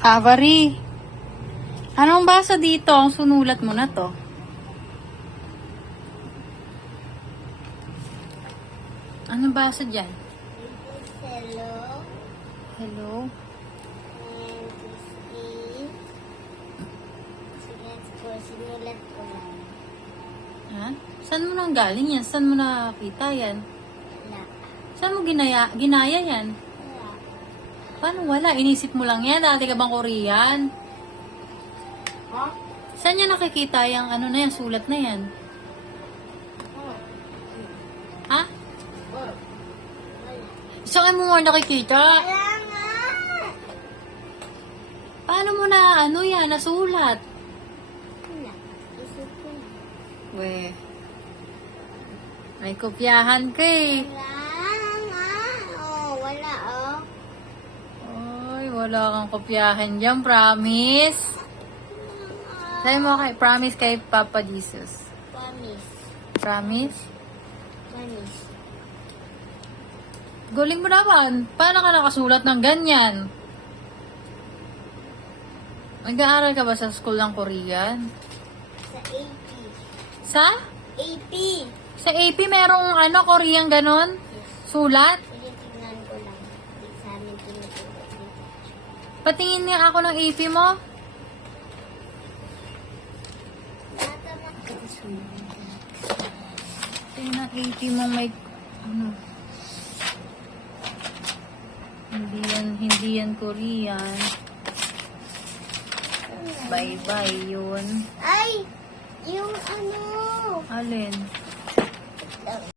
Avery. Anong basa dito? Ang sunulat mo na to. Anong basa dyan? Hello. Hello? And this is... Sinulat ko lang. Ha? Saan mo nang galing yan? Saan mo nakakita yan? Wala. Saan mo ginaya yan? Wala. Paano wala? Inisip mo lang yan? Dati ka bang Korean? Ha? Saan niya nakikita yung ano na yan, sulat na yan? Oh. Ha? Oh. Wala. Saan mo nga nakikita? Wala nga! Paano mo na ano yan, nasulat? Wala. Isip ko na. We. May kopyahan ka eh. Wala nga. Oh, wala oh. Ay, wala kang kopyahan dyan, promise. Sabi mo kay, promise kay Papa Jesus. Promise. Promise? Promise. Galing mo naman. Paano ka nakasulat ng ganyan? Nag-aaral ka ba sa school ng Korean? Sa AP. Sa? AP! Sa AP merong ano, Korean ganon? Sulat? Tinitignan ko lang. Di sa amin tinuturo dito. Patingin nga ako ng AP mo. Tingnan ang AP mo may ano. Hindi yan Korean. Bye-bye yun. Ay! Yung ano! Alin?